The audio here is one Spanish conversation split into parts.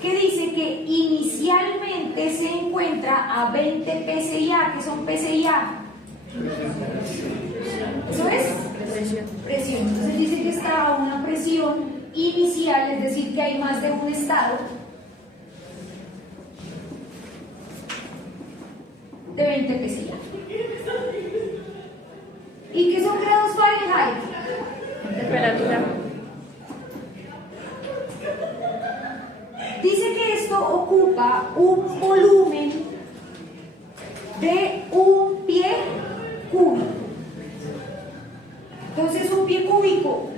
que dice que inicialmente se encuentra a 20 PSIA. ¿Qué son PSIA? ¿Eso es? Presión. Entonces dice que está a una presión inicial, es decir, que hay más de un estado de 20 PSIA. ¿Y qué son grados Fahrenheit? Temperatura. Dice que esto ocupa un volumen de un pie cúbico. Entonces, un pie cúbico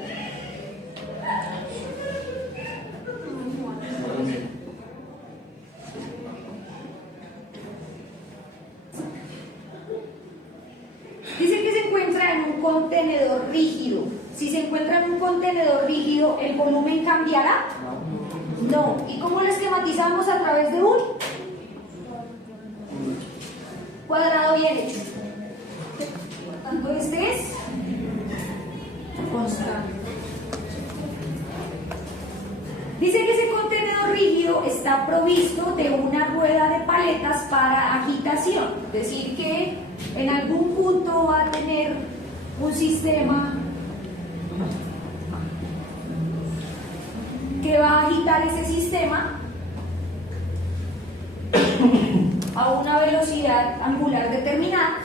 dice que se encuentra en un contenedor rígido. Si se encuentra en un contenedor rígido, ¿el volumen cambiará? No. ¿Y cómo lo esquematizamos? A través de un cuadrado bien hecho. Por tanto, este es constante. Dice que ese contenedor rígido está provisto de una rueda de paletas para agitación. Es decir, que en algún punto va a tener un sistema que va a agitar ese sistema a una velocidad angular determinada,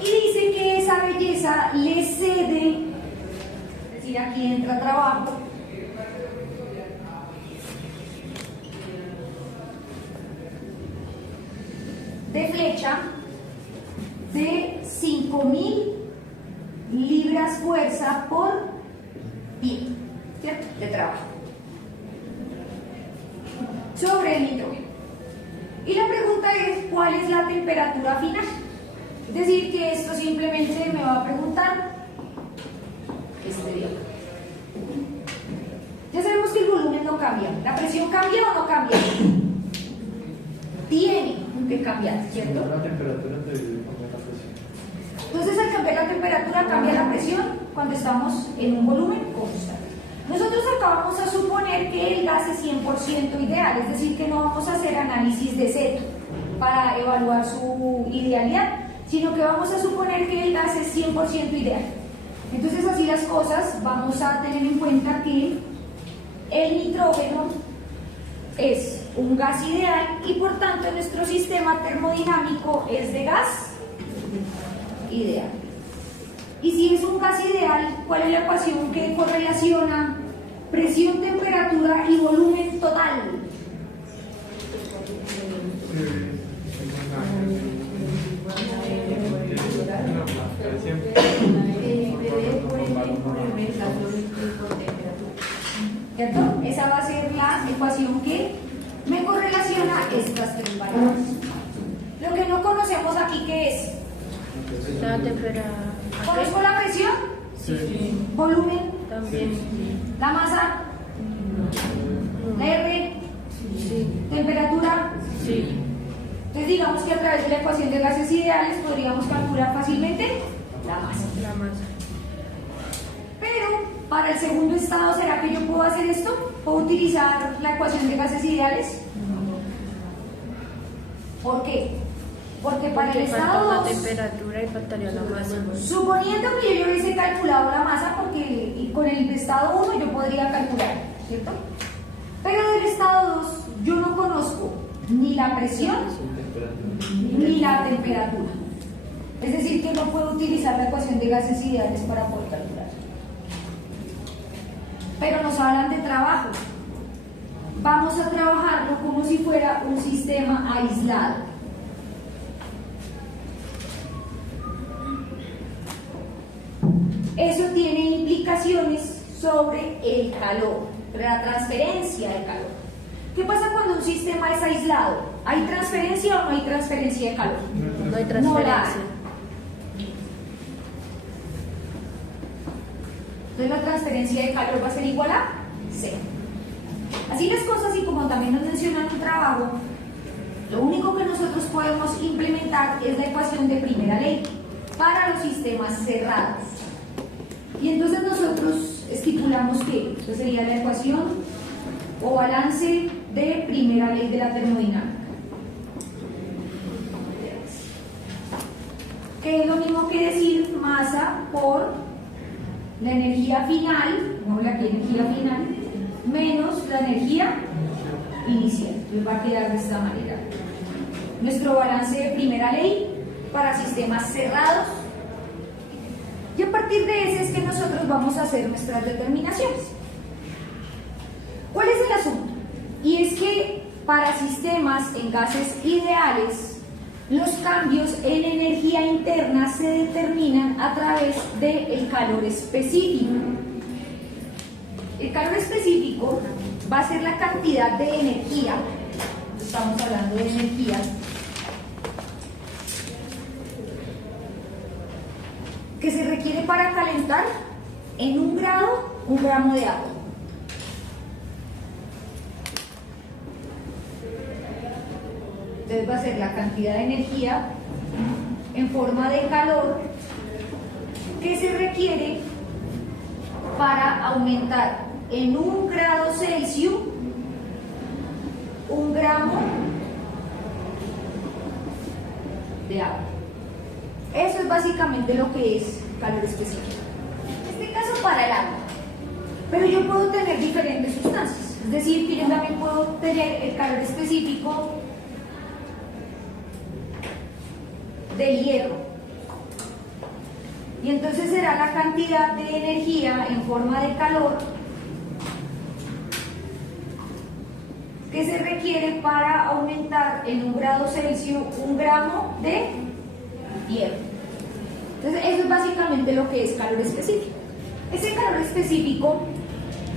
y dice que esa belleza le cede, es decir, aquí entra trabajo, de flecha de 5.000 libras fuerza por pie, ¿cierto? De trabajo sobre el nitrógeno. Y la pregunta es, ¿cuál es la temperatura final? Es decir, que esto simplemente me va a preguntar este día. Ya sabemos que el volumen no cambia. ¿La presión cambia o no cambia? Tiene que cambiar, ¿cierto? La temperatura te divide con la presión. Entonces, al cambiar la temperatura, cambia la presión cuando estamos en un volumen constante. Nosotros acabamos a suponer que el gas es 100% ideal, es decir, que no vamos a hacer análisis de Z para evaluar su idealidad, sino que vamos a suponer que el gas es 100% ideal. Entonces, así las cosas, vamos a tener en cuenta que el nitrógeno es un gas ideal y por tanto nuestro sistema termodinámico es de gas ideal. Y si es un gas ideal, ¿cuál es la ecuación que correlaciona presión, temperatura y volumen total? ¿Cierto? Esa va a ser la ecuación que me correlaciona estas tres variables. Lo que no conocemos aquí, ¿qué es? La temperatura. ¿Conozco la presión? Sí. ¿Volumen? También. ¿La masa? ¿La R? Sí. ¿Temperatura? Sí. Entonces digamos que a través de la ecuación de gases ideales podríamos calcular fácilmente la masa. La masa. Pero para el segundo estado, ¿será que yo puedo hacer esto? ¿Puedo utilizar la ecuación de gases ideales? ¿Por qué? Porque para el estado la 2, temperatura y faltaría la masa. suponiendo que yo hubiese calculado la masa, porque y con el estado 1 yo podría calcular, ¿cierto? Pero del estado 2 yo no conozco ni la presión ni la temperatura. Es decir, que no puedo utilizar la ecuación de gases ideales para poder calcular. Pero nos hablan de trabajo. Vamos a trabajarlo como si fuera un sistema aislado. Eso tiene implicaciones sobre el calor, la transferencia de calor. ¿Qué pasa cuando un sistema es aislado? ¿Hay transferencia o no hay transferencia de calor? No hay No transferencia. la hay. Entonces la transferencia de calor va a ser igual a cero. Así las cosas, y como también nos mencionan en un trabajo, lo único que nosotros podemos implementar es la ecuación de primera ley para los sistemas cerrados. Y entonces nosotros estipulamos que esto sería la ecuación o balance de primera ley de la termodinámica, que es lo mismo que decir masa por la energía final, pongámosle aquí energía final, menos la energía inicial. Entonces va a quedar de esta manera. Nuestro balance de primera ley para sistemas cerrados. Y a partir de ese es que nosotros vamos a hacer nuestras determinaciones. ¿Cuál es el asunto? Y es que para sistemas en gases ideales, los cambios en energía interna se determinan a través del calor específico. El calor específico va a ser la cantidad de energía, estamos hablando de energía, que se requiere para calentar en 1 grado 1 gramo de agua. Entonces va a ser la cantidad de energía en forma de calor que se requiere para aumentar en 1 grado Celsius 1 gramo de agua. Eso es básicamente lo que es calor específico. En este caso para el agua. Pero yo puedo tener diferentes sustancias. Es decir, que yo también puedo tener el calor específico del hierro. Y entonces será la cantidad de energía en forma de calor que se requiere para aumentar en 1 grado Celsius 1 gramo de hierro. Entonces eso es básicamente lo que es calor específico. Ese calor específico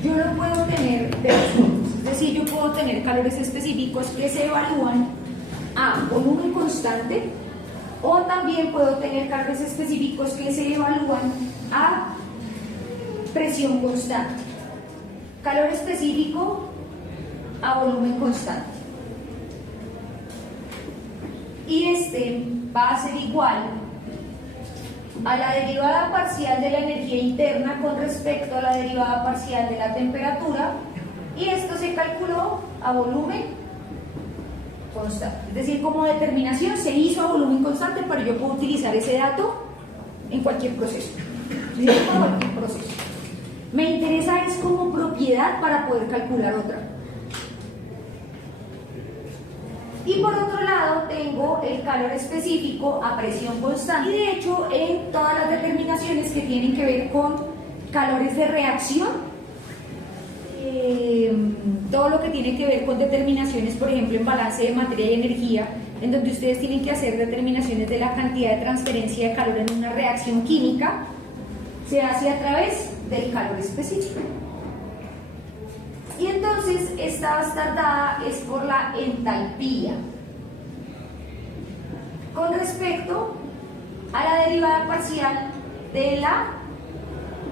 yo lo puedo tener de dos formas. Es decir, yo puedo tener calores específicos que se evalúan a volumen constante, o también puedo tener calores específicos que se evalúan a presión constante. Calor específico a volumen constante. Y este va a ser igual a la derivada parcial de la energía interna con respecto a la derivada parcial de la temperatura, y esto se calculó a volumen constante. Es decir, como determinación se hizo a volumen constante, pero yo puedo utilizar ese dato en cualquier proceso. ¿Sí? En cualquier proceso. Me interesa es como propiedad para poder calcular otra. Y por otro lado tengo el calor específico a presión constante. Y de hecho en todas las determinaciones que tienen que ver con calores de reacción, todo lo que tiene que ver con determinaciones, por ejemplo en balance de materia y energía, en donde ustedes tienen que hacer determinaciones de la cantidad de transferencia de calor en una reacción química, se hace a través del calor específico. Y entonces esta va a estar dada es por la entalpía con respecto a la derivada parcial de la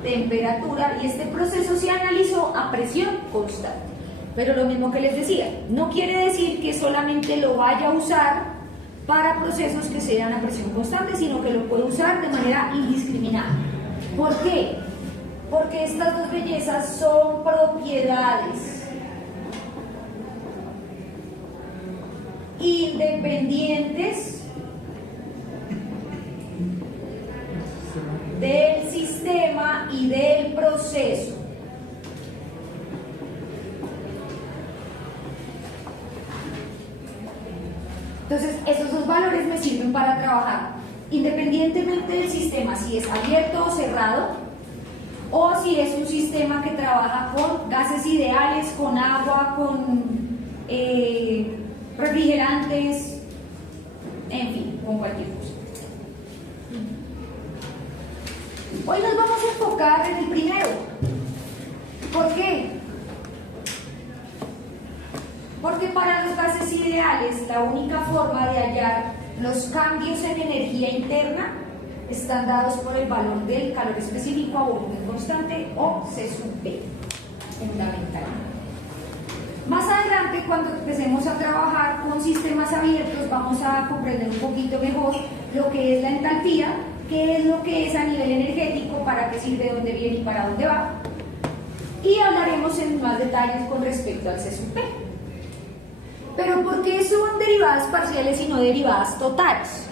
temperatura, y este proceso se analizó a presión constante. Pero lo mismo que les decía, no quiere decir que solamente lo vaya a usar para procesos que sean a presión constante, sino que lo puede usar de manera indiscriminada. ¿Por qué? Porque estas dos bellezas son propiedades independientes del sistema y del proceso. Entonces, esos dos valores me sirven para trabajar independientemente del sistema, si es abierto o cerrado, o si es un sistema que trabaja con gases ideales, con agua, con refrigerantes, en fin, con cualquier cosa. Hoy nos vamos a enfocar en el primero. ¿Por qué? Porque para los gases ideales la única forma de hallar los cambios en energía interna están dados por el valor del calor específico a volumen constante, o C sub P, fundamentalmente. Más adelante, cuando empecemos a trabajar con sistemas abiertos, vamos a comprender un poquito mejor lo que es la entalpía, qué es lo que es a nivel energético, para qué sirve, dónde viene y para dónde va. Y hablaremos en más detalle detalles con respecto al C sub P. Pero ¿por qué son derivadas parciales y no derivadas totales?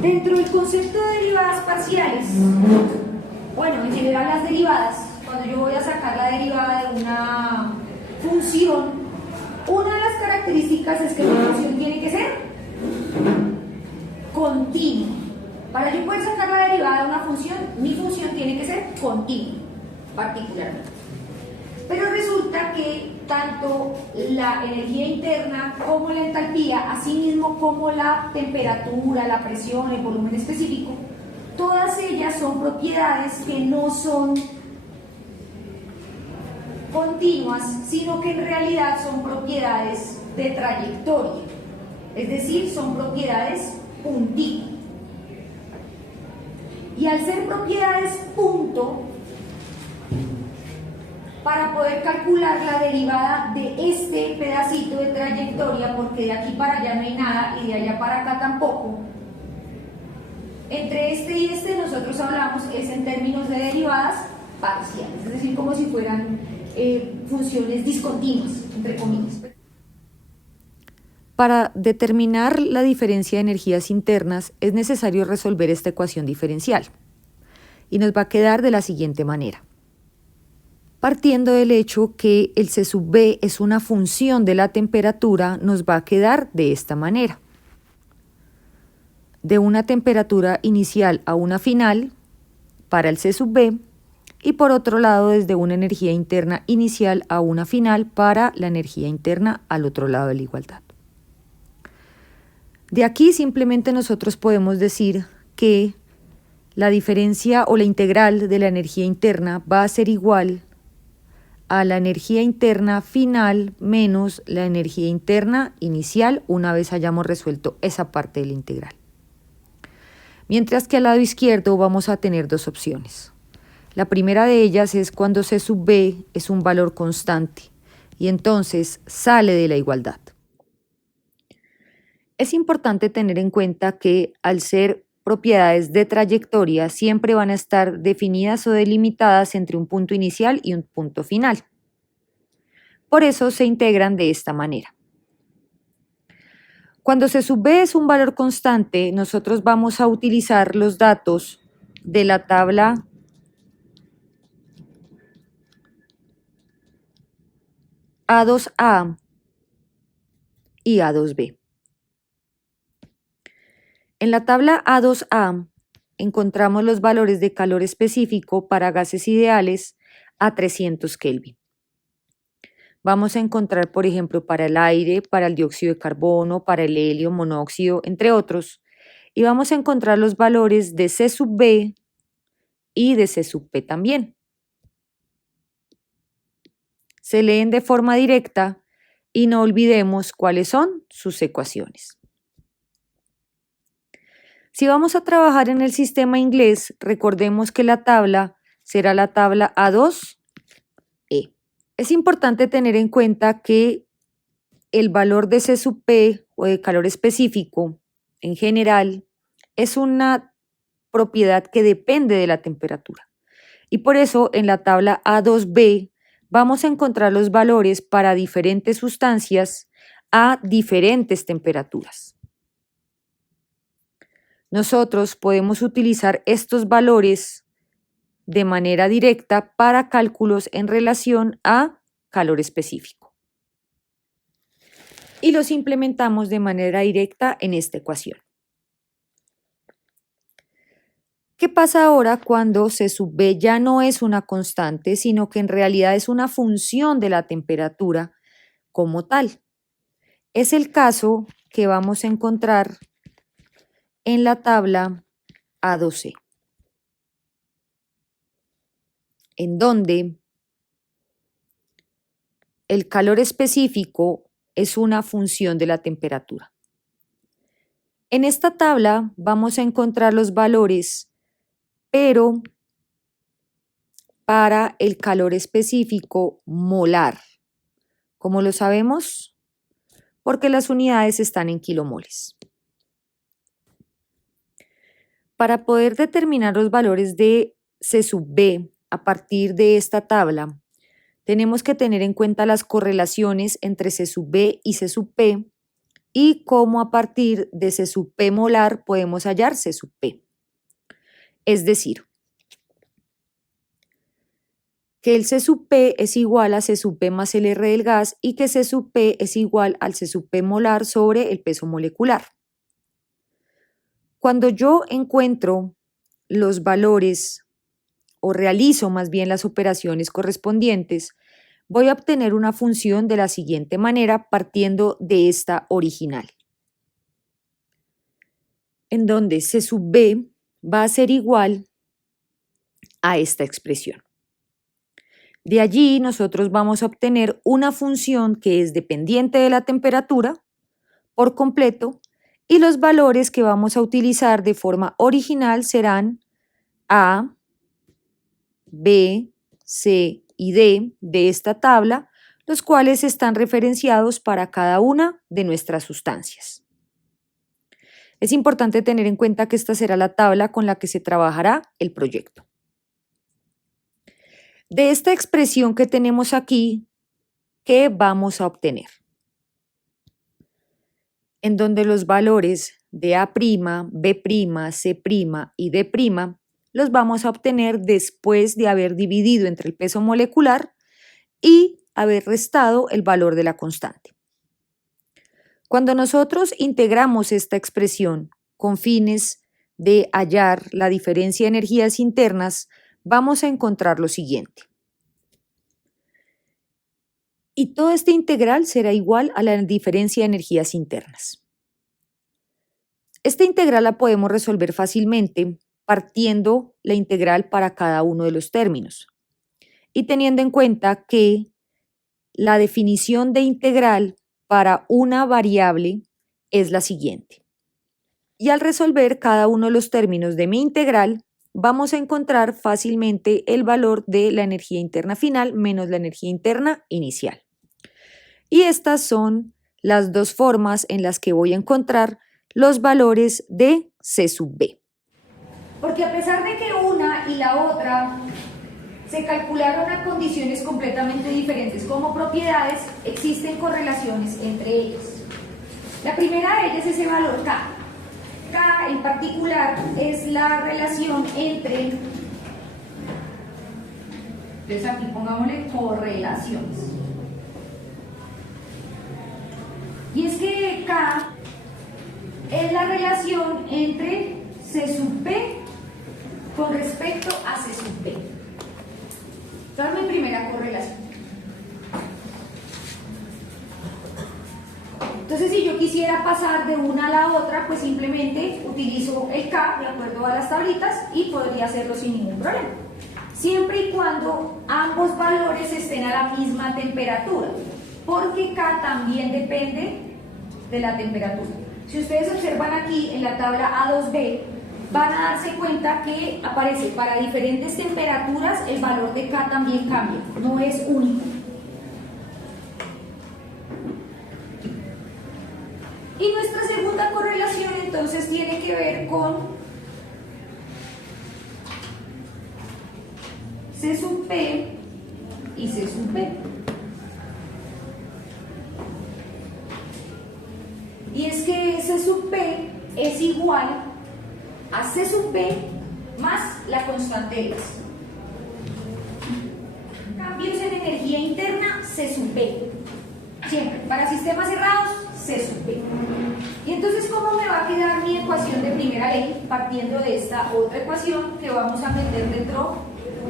Dentro del concepto de derivadas parciales, bueno, en general las derivadas, cuando yo voy a sacar la derivada de una función, una de las características es que la función tiene que ser continua. Para yo poder sacar la derivada de una función, mi función tiene que ser continua, particularmente. Pero resulta que tanto la energía interna como la entalpía, así mismo como la temperatura, la presión, el volumen específico, todas ellas son propiedades que no son continuas, sino que en realidad son propiedades de trayectoria, es decir, son propiedades puntitas. Y al ser propiedades punto, para poder calcular la derivada de este pedacito de trayectoria, porque de aquí para allá no hay nada y de allá para acá tampoco, entre este y este nosotros hablamos es en términos de derivadas parciales, es decir, como si fueran funciones discontinuas, entre comillas. Para determinar la diferencia de energías internas es necesario resolver esta ecuación diferencial y nos va a quedar de la siguiente manera. Partiendo del hecho que el C sub B es una función de la temperatura, nos va a quedar de esta manera. De una temperatura inicial a una final para el C sub B y por otro lado desde una energía interna inicial a una final para la energía interna al otro lado de la igualdad. De aquí simplemente nosotros podemos decir que la diferencia o la integral de la energía interna va a ser igual a la energía interna final menos la energía interna inicial una vez hayamos resuelto esa parte de la integral. Mientras que al lado izquierdo vamos a tener dos opciones. La primera de ellas es cuando C sub B es un valor constante y entonces sale de la igualdad. Es importante tener en cuenta que al ser propiedades de trayectoria siempre van a estar definidas o delimitadas entre un punto inicial y un punto final. Por eso se integran de esta manera. Cuando C sub B es un valor constante, nosotros vamos a utilizar los datos de la tabla A2A y A2B. En la tabla A2A encontramos los valores de calor específico para gases ideales a 300 Kelvin. Vamos a encontrar, por ejemplo, para el aire, para el dióxido de carbono, para el helio, monóxido, entre otros. Y vamos a encontrar los valores de C sub B y de C sub P también. Se leen de forma directa y no olvidemos cuáles son sus ecuaciones. Si vamos a trabajar en el sistema inglés, recordemos que la tabla será la tabla A2E. Es importante tener en cuenta que el valor de C sub P o de calor específico en general es una propiedad que depende de la temperatura. Y por eso en la tabla A2B vamos a encontrar los valores para diferentes sustancias a diferentes temperaturas. Nosotros podemos utilizar estos valores de manera directa para cálculos en relación a calor específico. Y los implementamos de manera directa en esta ecuación. ¿Qué pasa ahora cuando C sub B ya no es una constante, sino que en realidad es una función de la temperatura como tal? Es el caso que vamos a encontrar en la tabla A2C, en donde el calor específico es una función de la temperatura. En esta tabla vamos a encontrar los valores, pero para el calor específico molar. ¿Cómo lo sabemos? Porque las unidades están en kilomoles. Para poder determinar los valores de C sub B a partir de esta tabla, tenemos que tener en cuenta las correlaciones entre C sub B y C sub P y cómo a partir de C sub P molar podemos hallar C sub P. Es decir, que el C sub P es igual a C sub P más el R del gas y que C sub P es igual al C sub P molar sobre el peso molecular. Cuando yo encuentro los valores o realizo más bien las operaciones correspondientes, voy a obtener una función de la siguiente manera partiendo de esta original, en donde C sub B va a ser igual a esta expresión. De allí nosotros vamos a obtener una función que es dependiente de la temperatura por completo y los valores que vamos a utilizar de forma original serán A, B, C y D de esta tabla, los cuales están referenciados para cada una de nuestras sustancias. Es importante tener en cuenta que esta será la tabla con la que se trabajará el proyecto. De esta expresión que tenemos aquí, ¿qué vamos a obtener? En donde los valores de A', B', C' y D' los vamos a obtener después de haber dividido entre el peso molecular y haber restado el valor de la constante. Cuando nosotros integramos esta expresión con fines de hallar la diferencia de energías internas, vamos a encontrar lo siguiente. Y toda esta integral será igual a la diferencia de energías internas. Esta integral la podemos resolver fácilmente partiendo la integral para cada uno de los términos y teniendo en cuenta que la definición de integral para una variable es la siguiente. Y al resolver cada uno de los términos de mi integral, vamos a encontrar fácilmente el valor de la energía interna final menos la energía interna inicial. Y estas son las dos formas en las que voy a encontrar los valores de C sub B. Porque a pesar de que una y la otra se calcularon a condiciones completamente diferentes como propiedades, existen correlaciones entre ellas. La primera de ellas es ese valor K. K en particular es la relación entre, entonces aquí pongámosle correlaciones. Y es que K es la relación entre C sub P con respecto a C sub P. Esta es mi primera correlación. Entonces, si yo quisiera pasar de una a la otra, pues simplemente utilizo el K de acuerdo a las tablitas y podría hacerlo sin ningún problema. Siempre y cuando ambos valores estén a la misma temperatura, porque K también depende de la temperatura. Si ustedes observan aquí en la tabla A2B, van a darse cuenta que aparece para diferentes temperaturas el valor de K también cambia, no es único. Y nuestra segunda correlación entonces tiene que ver con C sub P y C sub B. Y es que C sub P es igual a C sub B más la constante de gas. Cambios en energía interna, C sub B. Siempre, para sistemas cerrados, C sub B. Y entonces, ¿cómo me va a quedar mi ecuación de primera ley? Partiendo de esta otra ecuación que vamos a meter dentro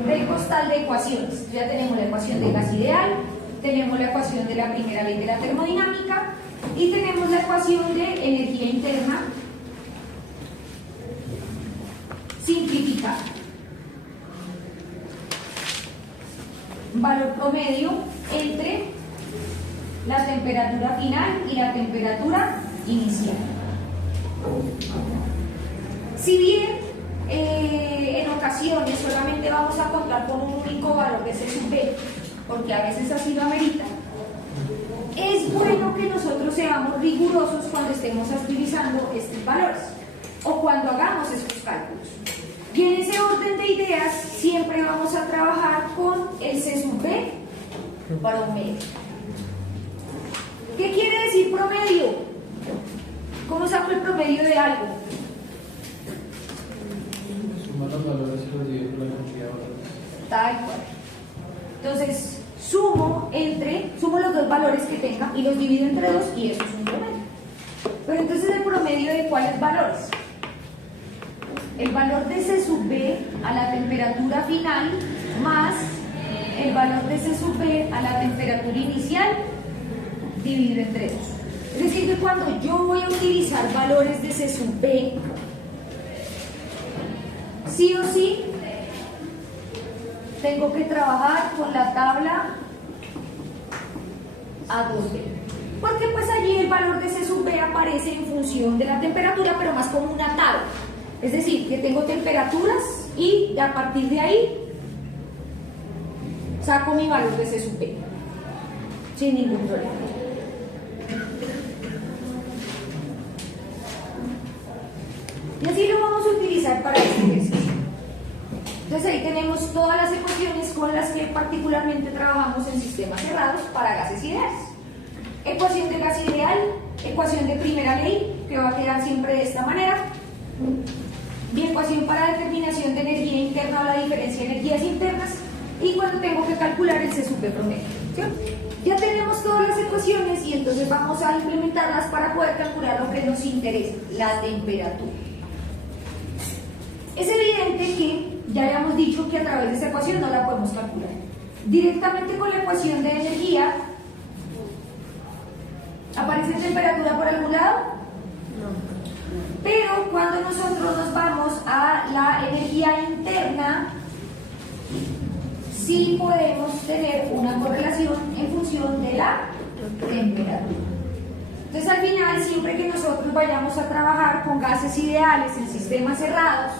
del costal de ecuaciones. Ya tenemos la ecuación de gas ideal, tenemos la ecuación de la primera ley de la termodinámica y tenemos la ecuación de energía interna simplificada. Valor promedio entre la temperatura final y la temperatura inicial. Si bien en ocasiones solamente vamos a contar con un único valor de C sub B, porque a veces así lo amerita, es bueno que nosotros seamos rigurosos cuando estemos utilizando estos valores o cuando hagamos estos cálculos. Y en ese orden de ideas siempre vamos a trabajar con el C sub B Promedio. ¿Qué quiere decir promedio? ¿Cómo saco el promedio de algo? Sumar los valores y los dividir por la cantidad de valores. Tal cual. Entonces, sumo los dos valores que tenga y los divido entre 2 y eso es un promedio. Pero entonces, ¿el promedio de cuáles valores? El valor de C sub B a la temperatura final más el valor de C sub B a la temperatura inicial dividido entre 2. Es decir, que cuando yo voy a utilizar valores de C sub B, sí o sí, tengo que trabajar con la tabla A2B. Porque pues allí el valor de C sub B aparece en función de la temperatura, pero más como una tabla. Es decir, que tengo temperaturas y a partir de ahí saco mi valor de C sub B. Sin ningún problema. Y así lo vamos a utilizar para este ejercicio. Entonces ahí tenemos todas las ecuaciones con las que particularmente trabajamos en sistemas cerrados para gases ideales. Ecuación de gas ideal, ecuación de primera ley, que va a quedar siempre de esta manera. Mi ecuación para determinación de energía interna o la diferencia de energías internas. Y cuando tengo que calcular el C sub B promedio. ¿Sí? Ya tenemos todas las ecuaciones y entonces vamos a implementarlas para poder calcular lo que nos interesa, la temperatura. Es evidente que ya habíamos dicho que a través de esta ecuación no la podemos calcular. Directamente con la ecuación de energía, ¿aparece temperatura por algún lado? No. Pero cuando nosotros nos vamos a la energía interna, sí podemos tener una correlación en función de la temperatura. Entonces al final, siempre que nosotros vayamos a trabajar con gases ideales en sistemas cerrados,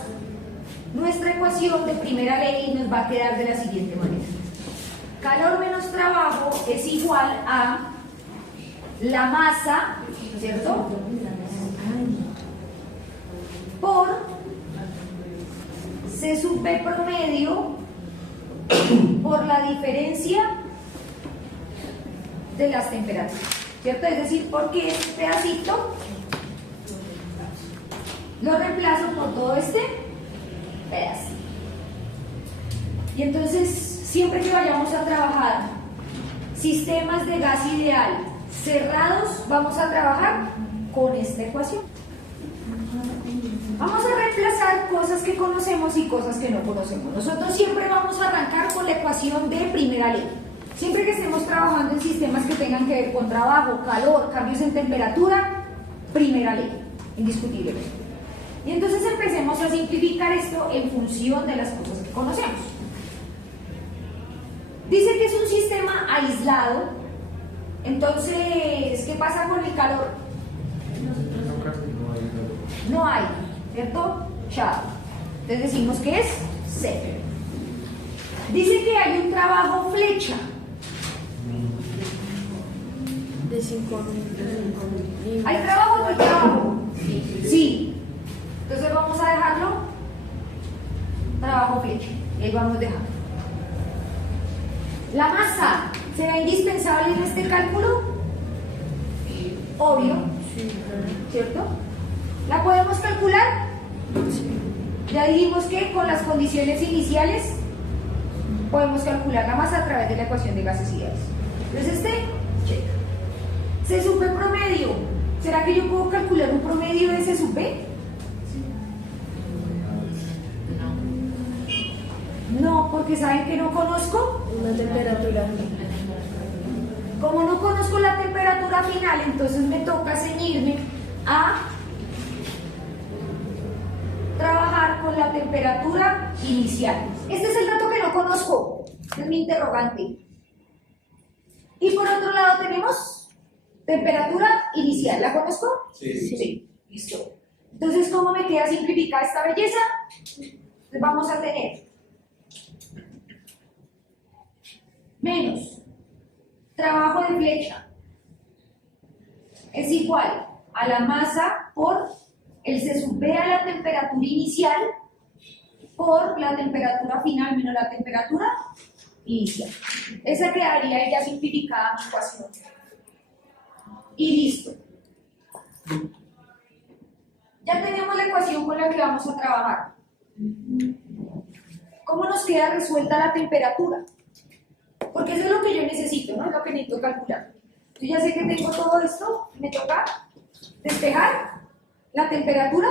nuestra ecuación de primera ley nos va a quedar de la siguiente manera. Calor menos trabajo es igual a la masa, ¿cierto? Por C sub B promedio por la diferencia de las temperaturas, ¿cierto? Es decir, porque este pedacito lo reemplazo por todo este pedacito. Y entonces, siempre que vayamos a trabajar sistemas de gas ideal cerrados, vamos a trabajar con esta ecuación. Vamos a reemplazar cosas que conocemos y cosas que no conocemos. Nosotros siempre vamos a arrancar con la ecuación de primera ley. Siempre que estemos trabajando en sistemas que tengan que ver con trabajo, calor, cambios en temperatura, primera ley, indiscutiblemente. Y entonces empecemos a simplificar esto en función de las cosas que conocemos. Dice que es un sistema aislado. Entonces, ¿qué pasa con el calor? No hay, ¿cierto? Chao. Entonces decimos que es cero. Dice que hay un trabajo flecha. De 5.000. ¿Hay trabajo o no hay trabajo? Sí. Entonces vamos a dejarlo trabajo flecha. Y ahí vamos dejando. La masa, ¿será indispensable en este cálculo? Obvio, ¿cierto? ¿La podemos calcular? Ya dijimos que con las condiciones iniciales podemos calcular la masa a través de la ecuación de gases ideales. Entonces check. C sub B promedio. ¿Será que yo puedo calcular un promedio de C sub B? No, porque ¿saben que no conozco? Una temperatura. Como no conozco la temperatura final, entonces me toca ceñirme a trabajar con la temperatura inicial. Este es el dato que no conozco, es mi interrogante. Y por otro lado tenemos temperatura inicial. ¿La conozco? Sí. Sí. Listo. Entonces, ¿cómo me queda simplificar esta belleza? Pues vamos a tener menos trabajo de flecha es igual a la masa por el C sub B a la temperatura inicial por la temperatura final menos la temperatura inicial. Esa quedaría ya simplificada mi ecuación. Y listo. Ya tenemos la ecuación con la que vamos a trabajar. ¿Cómo nos queda resuelta la temperatura? Porque eso es lo que yo necesito, ¿no? Es lo que necesito calcular. Yo ya sé que tengo todo esto, me toca despejar la temperatura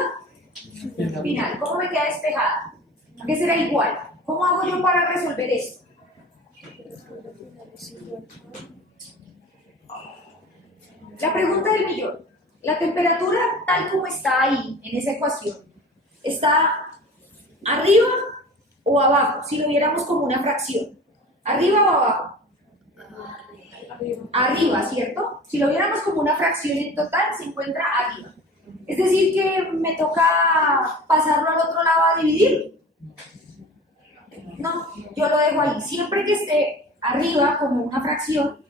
final. ¿Cómo me queda despejada? ¿Qué será igual? ¿Cómo hago yo para resolver esto? La pregunta del millón. La temperatura tal como está ahí, en esa ecuación, ¿está arriba o abajo? Si lo viéramos como una fracción. ¿Arriba o abajo? Arriba, ¿cierto? Si lo viéramos como una fracción en total, se encuentra arriba. Es decir, que me toca pasarlo al otro lado a dividir. No, yo lo dejo ahí. Siempre que esté arriba como una fracción,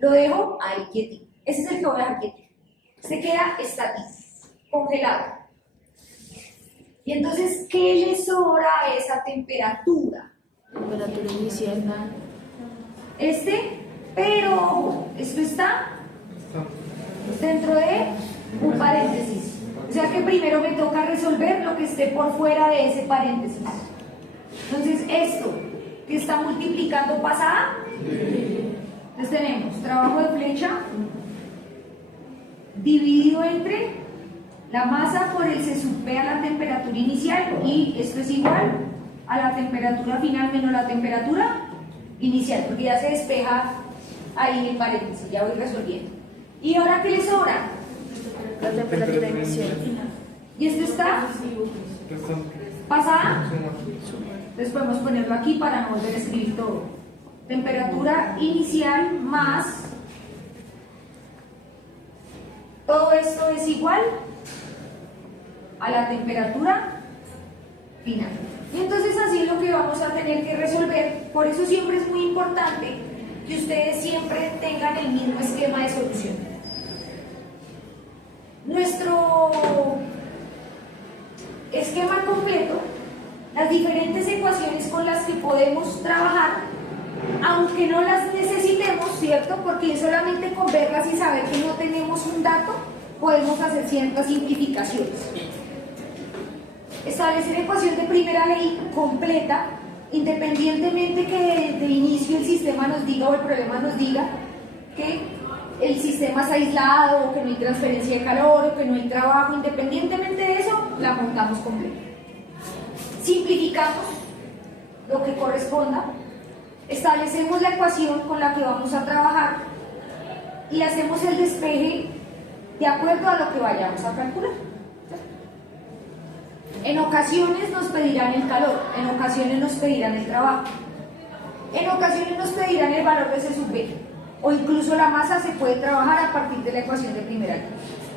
lo dejo ahí quietito. Ese es el que voy a dejar quieto. Se queda estático, congelado. Y entonces, ¿qué le sobra a esa temperatura? Temperatura inicial. Pero ojo, esto está dentro de un paréntesis. O sea que primero me toca resolver lo que esté por fuera de ese paréntesis. Entonces, esto que está multiplicando pasa a. Entonces tenemos trabajo de flecha dividido entre la masa por el se sub b a la temperatura inicial, y esto es igual a la temperatura final menos la temperatura inicial, porque ya se despeja ahí el paréntesis, ya voy resolviendo. ¿Y ahora qué le sobra? La temperatura inicial. Y esto está pasada. Entonces podemos ponerlo aquí para no volver a escribir todo. Temperatura inicial más todo esto es igual a la temperatura final. Y entonces así es lo que vamos a tener que resolver. Por eso siempre es muy importante que ustedes siempre tengan el mismo esquema de solución. Nuestro esquema completo, las diferentes ecuaciones con las que podemos trabajar, aunque no las necesitemos, ¿cierto? Porque solamente con verlas y saber que no tenemos un dato, podemos hacer ciertas simplificaciones. Establecer ecuación de primera ley completa, independientemente que de inicio el sistema nos diga o el problema nos diga que el sistema es aislado, o que no hay transferencia de calor, o que no hay trabajo, independientemente de eso, la montamos completa. Simplificamos lo que corresponda, establecemos la ecuación con la que vamos a trabajar y hacemos el despeje de acuerdo a lo que vayamos a calcular. En ocasiones nos pedirán el calor, en ocasiones nos pedirán el trabajo, en ocasiones nos pedirán el valor de C sub B, o incluso la masa se puede trabajar a partir de la ecuación de primera ley.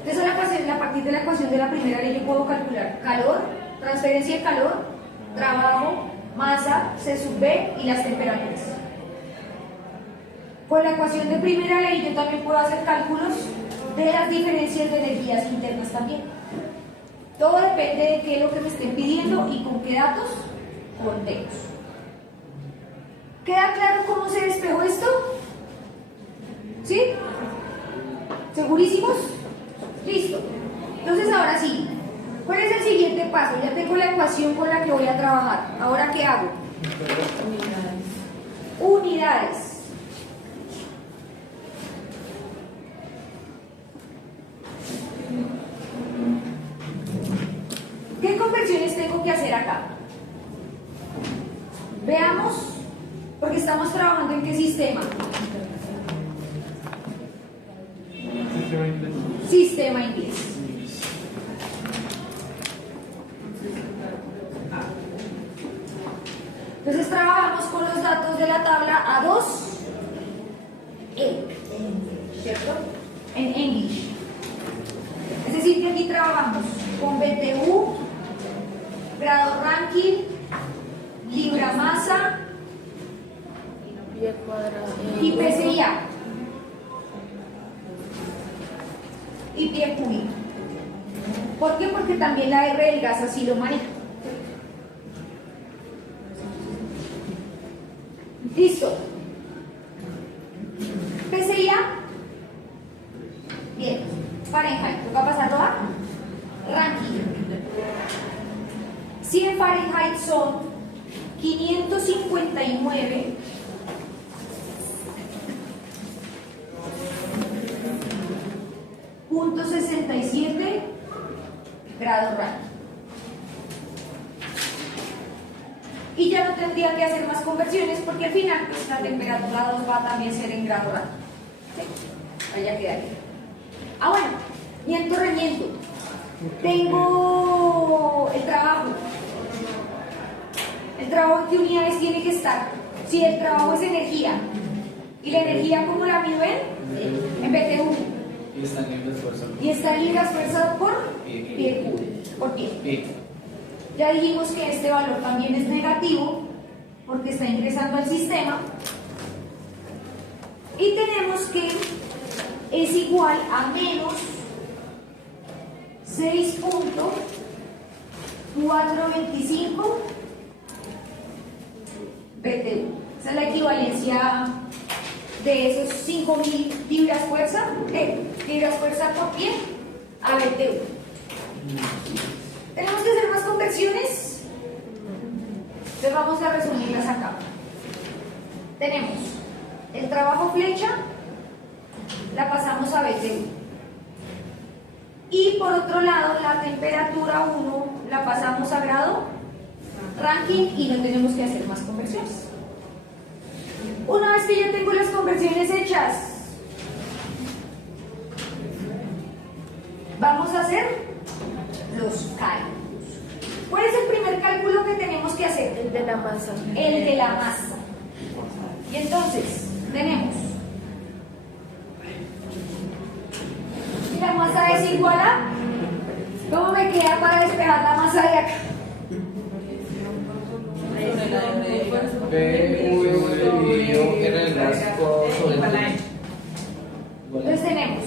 Entonces, a partir de la ecuación de la primera ley yo puedo calcular calor, transferencia de calor, trabajo, masa, C sub B y las temperaturas. Con la ecuación de primera ley yo también puedo hacer cálculos de las diferencias de energías internas también. Todo depende de qué es lo que me estén pidiendo y con qué datos contemos. ¿Queda claro cómo se despejó esto? ¿Sí? ¿Segurísimos? Listo. Entonces ahora sí, ¿cuál es el siguiente paso? Ya tengo la ecuación con la que voy a trabajar. ¿Ahora qué hago? Unidades. ¿Qué conversiones tengo que hacer acá? Veamos, porque estamos trabajando en qué sistema. Sistema inglés. Sistema inglés. Entonces trabajamos con los datos de la tabla A2E, ¿cierto? En English. Es decir, que aquí trabajamos con BTU, grado Rankine, libra masa Pie cuadrado. y PCIA y pie cúbico. ¿Por qué? Porque también la R del gas así lo maneja. Listo. PCIA. Bien. Fahrenheit. Toca pasarlo a Rankine. 100 Fahrenheit son 559 .67 grados Rankine. Y ya no tendría que hacer más conversiones porque al final pues, la temperatura 2 va a también ser en grado Rankine. ¿Sí? Vaya a quedar. Ah, bueno, miento remiento. Tengo el trabajo. ¿El trabajo en qué unidades tiene que estar? Si el trabajo es energía. ¿Y la energía cómo la mido en BTU? Y está en el esfuerzo. Y está en libras fuerza por pie cúbico. Por pie. Y Ya dijimos que este valor también es negativo porque está ingresando al sistema. Y tenemos que es igual a menos 6.425 BTU. Esa es la equivalencia de esos 5.000 libras fuerza por pie a BTU. ¿Tenemos que hacer más conversiones? Entonces vamos a resumirlas acá. Tenemos el trabajo flecha, la pasamos a BTU. Y por otro lado, la temperatura 1 la pasamos a grado Rankine y no tenemos que hacer más conversiones. Una vez que ya tengo las conversiones hechas, vamos a hacer los cálculos. ¿Cuál es el primer cálculo que tenemos que hacer? El de la masa. El de la masa. Y entonces, tenemos y la masa es igual a, ¿cómo me queda para despejar la masa de acá? PV dividido en el gas sobre el Entonces tenemos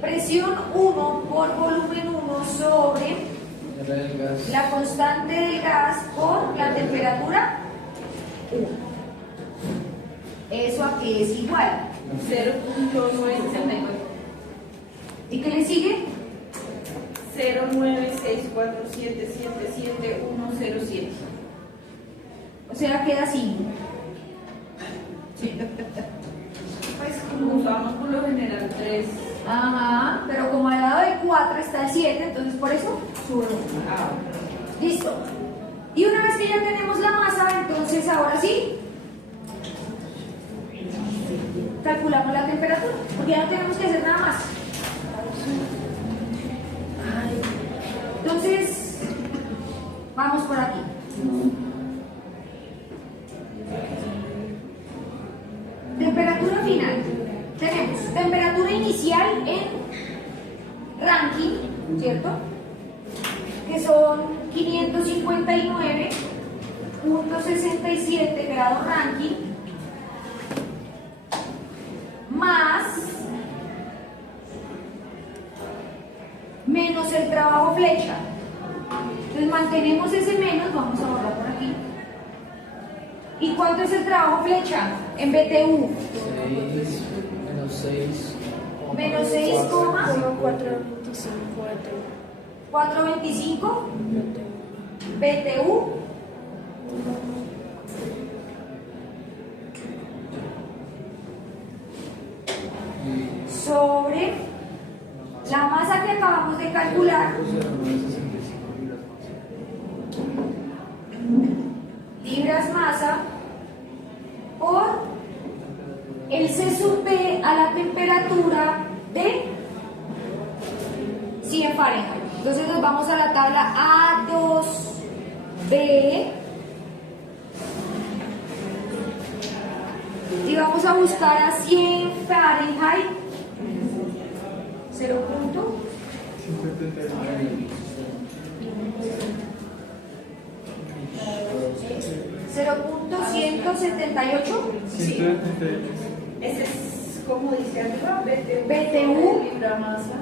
presión 1 por volumen 1 sobre el gas. la constante del gas por la temperatura 1. ¿Eso a qué es igual? 0.969. ¿Y qué le sigue? 0.964777107. O sea, queda 5. Pues como usamos por lo general 3. Ajá, pero como al lado del 4 está el 7, entonces por eso sube. Listo. Y una vez que ya tenemos la masa, entonces ahora sí calculamos la temperatura, porque ya no tenemos que hacer nada más. Entonces, vamos por aquí. Temperatura final. Tenemos temperatura inicial en Rankine, ¿cierto? Que son 559.67 grados Rankine más menos el trabajo flecha. Entonces mantenemos ese menos, vamos a borrar por aquí. ¿Y cuánto es el trabajo flecha en BTU? 6 menos 6. Menos 6, 425 BTU sobre la masa que acabamos de calcular, libras masa, por el C sub B a la temperatura de 100 Fahrenheit. Entonces nos vamos a la tabla A2B y vamos a buscar a 100 Fahrenheit 0.178. Sí. Ese es como dice arriba, BTU. libra masa.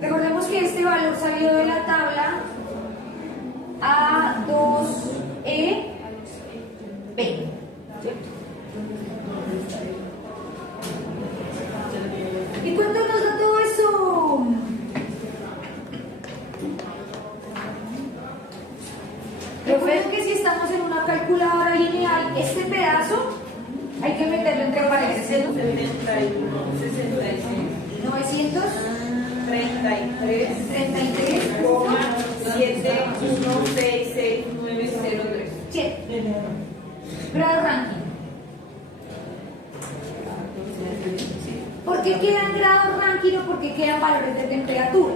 Recordemos que que este valor salió de la tabla A2EB. ¿Cierto? ¿Y cuánto nos da todo eso? Recuerden que si estamos en una calculadora lineal, este pedazo hay que meterlo entre paréntesis, ¿no? 71, 66, 33, 7166903. 7. Grado ranking. ¿Por qué quedan grados ranking o por qué quedan valores de temperatura?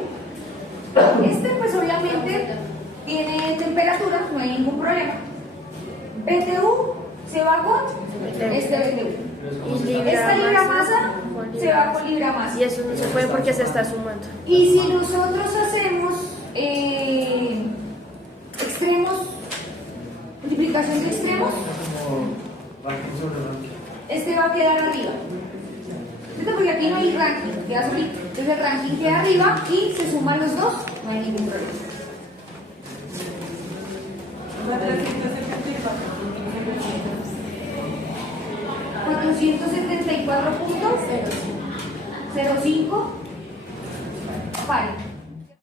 Este pues obviamente tiene temperatura, no hay ningún problema. BTU se va con este BTU. Esta libra masa se va con libra masa. Y eso no se puede porque se está sumando. Y si nosotros hacemos extremos, multiplicación de extremos, Como ranking sobre ranking. este va a quedar arriba. ¿Cierto? Porque aquí no hay ranking, queda solito. Entonces el ranking queda arriba y se suman los dos, no hay ningún problema. 474.05 pare.